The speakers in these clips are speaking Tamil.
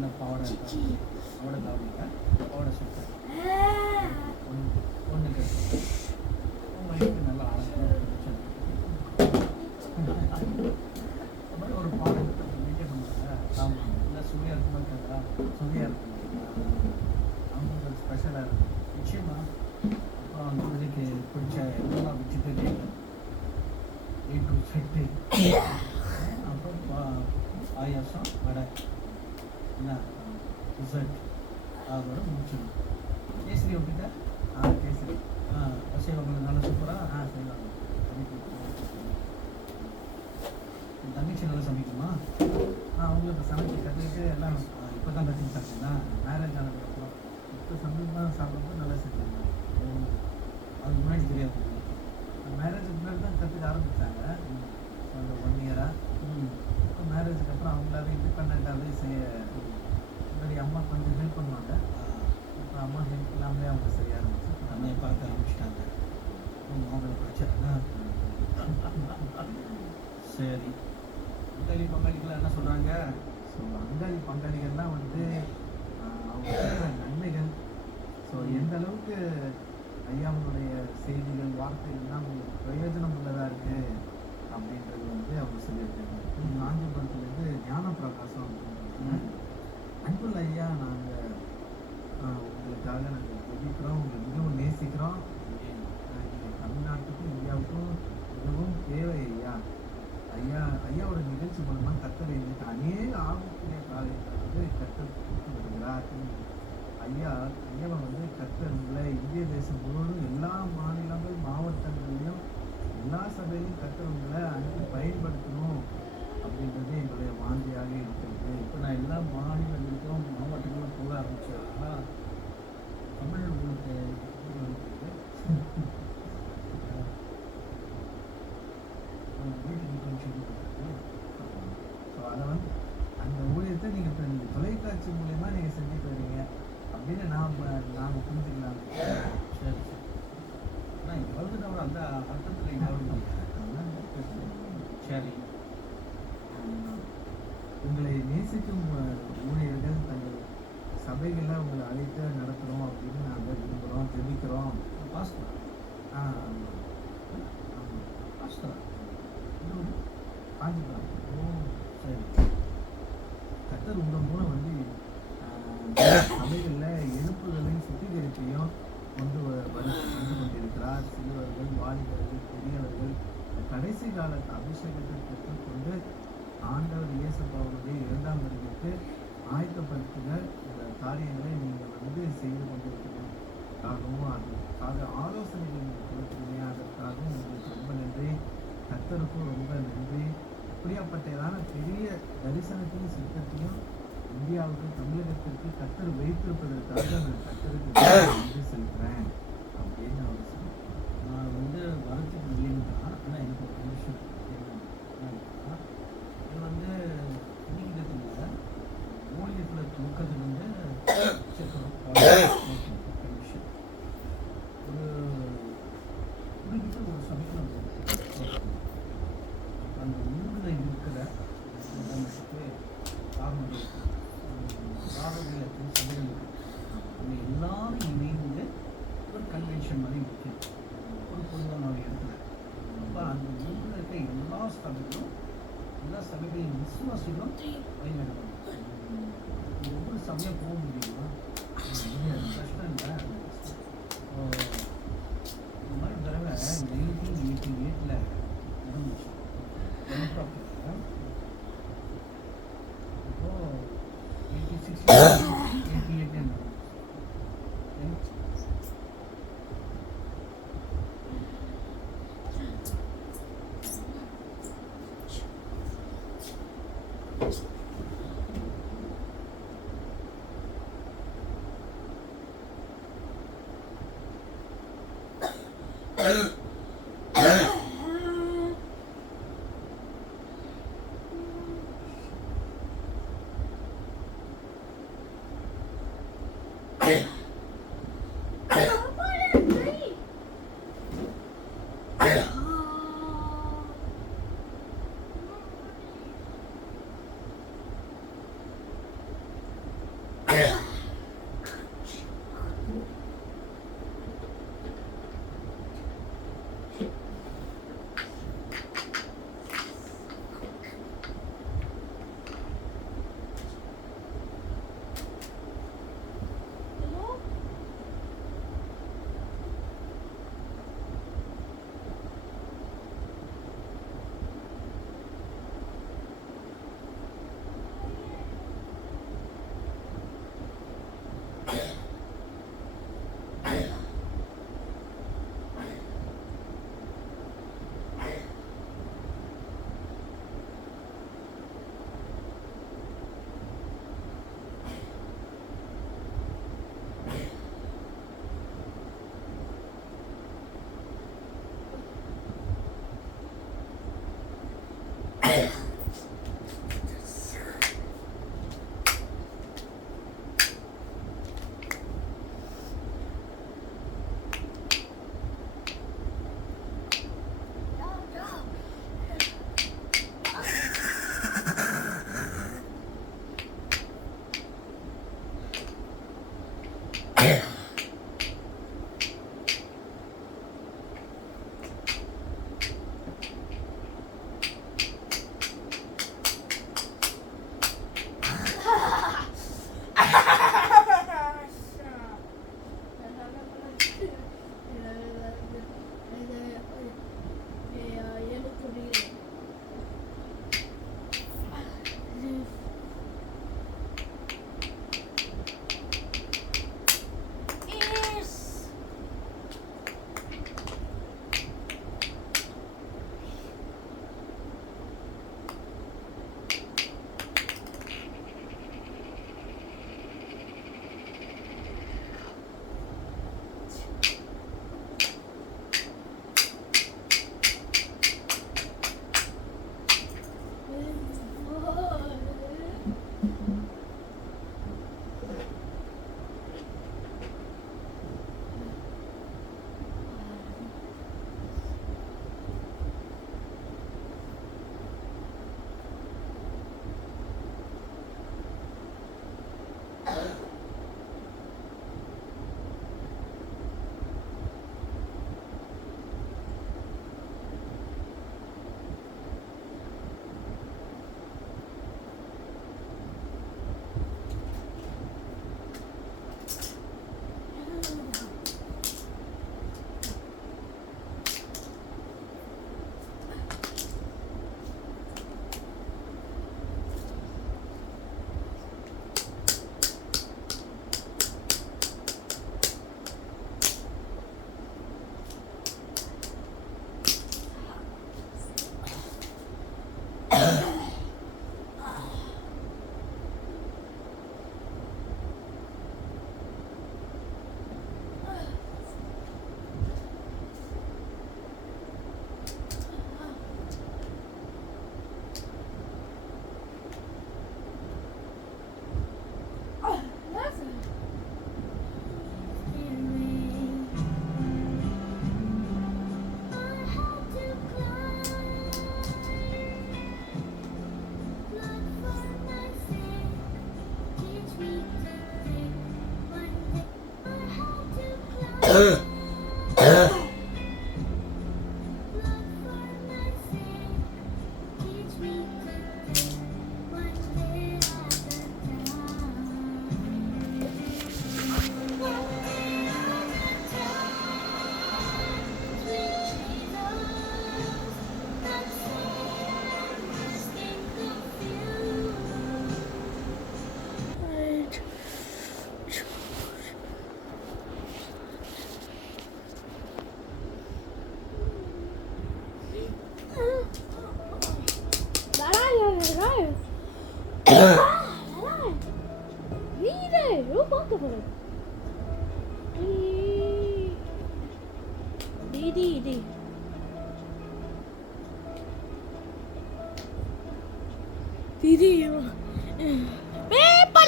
சின்ன பாவாடை பாவாடை தாவணிங்க பாவாடை சுட்டு ஒன்றுக்கு வயிற்று நல்லா ஆழமாக மாதிரி ஒரு பாடம் மெயின்டைன் பண்ணுறாங்க. ஆமாம், நல்லா சுவையாக இருக்குமா இருக்காங்களா? சுவையாக இருக்குங்களா? அவங்களுக்கு ஸ்பெஷலாக இருக்கும் நிச்சயமாக. அப்புறம் அந்த இதுக்கு பிடிச்ச எல்லாம் வெஜிடேரியன் பீட்ரூட் சட்னி, அப்புறம் பாயாசம், வடை, என்ன டிசர்ட் அதோட முடிச்சிடும். கேசரி விட்டுட்டா கேசரி செய்வாங்க நல்லா சூப்பராக செய்வாங்க. தங்கச்சி நல்லா சமைக்குமா? அவங்களுக்கு சமைச்சு கற்றுக்கிட்டு எல்லாம் இப்போ தான் கற்றுக்கிட்டாங்கன்னா மேரேஜ் ஆனதுக்கப்புறம் இப்போ சமையல் சாப்பிடும்போது நல்லா செஞ்சாங்க. அதுக்கு முன்னாடி தெரியாது. மேரேஜுக்கு முன்னாடி தான் கற்றுக்க ஆரம்பித்தாங்க. அந்த 1 இயராக. இப்போ மேரேஜுக்கு அப்புறம் அவங்களாவே இண்டிபெண்ட்டாகவே செய்ய முன்னாடி அம்மா கொஞ்சம் ஹெல்ப் பண்ணுவாங்க. இப்போ அம்மா ஹெல்ப் இல்லாமலே அவங்க செய்ய ஆரம்பிச்சு அம்மையை பார்க்க ஆரம்பிச்சிட்டாங்க. அவங்கள பிரச்சனை. சரி, அங்காளி பங்காளிகள்லாம் என்ன சொல்கிறாங்க? ஸோ அங்காளி பங்காளிகள்லாம் வந்து அவங்க நன்மைகள். ஸோ எந்த அளவுக்கு ஐயாவுடைய செய்திகள் வார்த்தைகள்லாம் அவங்களுக்கு பிரயோஜனம் உள்ளதாக இருக்குது அப்படின்றது வந்து அவங்க சொல்லியிருக்காங்க. காஞ்சிபுரத்துலேருந்து ஞான பிரகாசம் அப்படின்றாங்க. அன்புள்ள ஐயா, நாங்கள் உங்களுக்காக நாங்கள் ஜெபிக்கிறோம், உங்களை மிகவும் நேசிக்கிறோம். நீங்கள் தமிழ்நாட்டுக்கும் இந்தியாவுக்கும் மிகவும் தேவை ஐயா. ஐயாவோட நிகழ்ச்சி மூலமாக கர்த்தர் எங்களுக்கு அநேக ஆபத்துடைய காரியங்களை வந்து கர்த்தர் கொடுத்து வருகிறார். ஐயாவை வந்து கர்த்தர் உங்களை இந்திய தேசம் முழுவதும் எல்லா மாநிலங்கள் மாவட்டங்களிலும் எல்லா சபையிலும் கர்த்தர் உங்களை அனுப்பி பயன்படுத்தணும் அப்படின்றது எங்களுடைய வாஞ்சியாக இருக்கிறது. இப்போ நான் எல்லா மாநிலங்களுக்கும் மாவட்டங்களும் போக ஆரம்பிச்சா தமிழ் உங்களுக்கு ஸோ அதை வந்து அந்த ஊழியத்தை நீங்கள் இப்போ நீங்கள் தொலைக்காட்சி மூலயமா நீங்கள் செஞ்சுட்டு வரீங்க அப்படின்னு நாங்கள் புரிஞ்சுக்கலாம். சரி சரி. ஆனால் இங்கே வந்துட்டு அந்த அர்த்தத்தில் இங்கே சரி. உங்களை நேசிக்கும் ஊழியர்கள் தங்கள் சபைகளில் உங்களை அழைத்து நடத்துகிறோம் அப்படின்னு நாங்கள் விரும்புகிறோம், ஜெபிக்கிறோம். Pastor pastor Kanchipuram. சரி. கர்த்தர் உங்கள் மூலம் வந்து சபைகளில் எழுப்புதலையும் சுத்திகரிப்பையும் கொண்டு கொண்டிருக்கிறார். சிறுவர்கள், வாலிபர்கள், பெரியவர்கள் கடைசி கால அபிஷேகத்தை பெற்றுக்கொண்டு ஆண்டவர் இயேசுப்பாவுடைய 2ஆம் வருகைக்கு ஆயத்தப்படுத்துகிற இந்த காரியங்களை நீங்கள் வந்து செய்து கொண்டிருக்கிறதுக்காகவும் அதுக்காக ஆலோசனைகள் நீங்கள் கொடுக்குறீங்க. அதற்காகவும் உங்களுக்கு ரொம்ப நன்றி. கர்த்தருக்கும் ரொம்ப நன்றி. இப்படியாப்பட்டதான பெரிய தரிசனத்தையும் சித்தத்தையும் இந்தியாவுக்கு, தமிழகத்திற்கு கர்த்தர் வைத்திருப்பதற்காக நான் கர்த்தருக்கு நன்றி செலுத்துகிறேன் அப்படின்னு அவர் சொன்னார். நான் வந்து வரத்துக்கு இல்லைன்னு தான். ஆனால் எனக்கு ஒரு கண்டிஷன் என்னன்னா, இது வந்து இன்னைக்கு ஊழியத்தில் தூக்கிறது வந்து கண்டிஷன் ஒரு குறிப்பிட்ட ஒரு சமயம் அந்த ஊரில் இருக்கிற நமக்கு காரணங்கள் சபைகள் அவங்க எல்லாரும் இணைந்து ஒரு கன்வென்ஷன் மாதிரி வைக்கணும் ஒரு பொதுவான ஒரு இடத்துல. அப்போ அந்த ஊரில் இருக்க எல்லா சபைகளின் விசுவாசிகளும் பயன்படுத்தணும். ஒவ்வொரு சமயம் போக முடியுமா? கஷ்டம் இல்லை. இந்த மாதிரி தடவை 1988 நடந்துச்சு. இப்போ 86 88 đi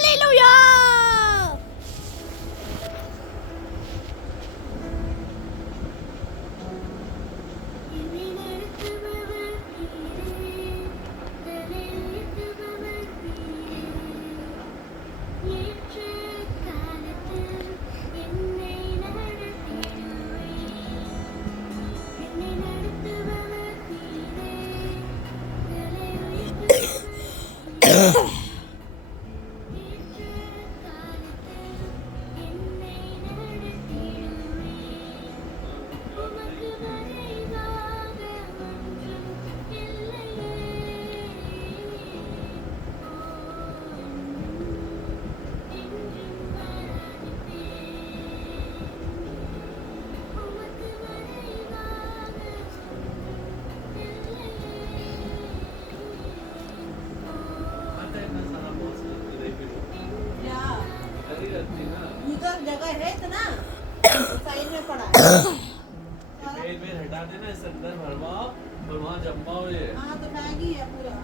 Hallelujah. उधर जगह है तो ना साइड में पड़ा है। पेड़ हटा देना, इस अंदर भरवाओ और वहाँ जमाओ ये। हाँ तो मैगी है पूरा।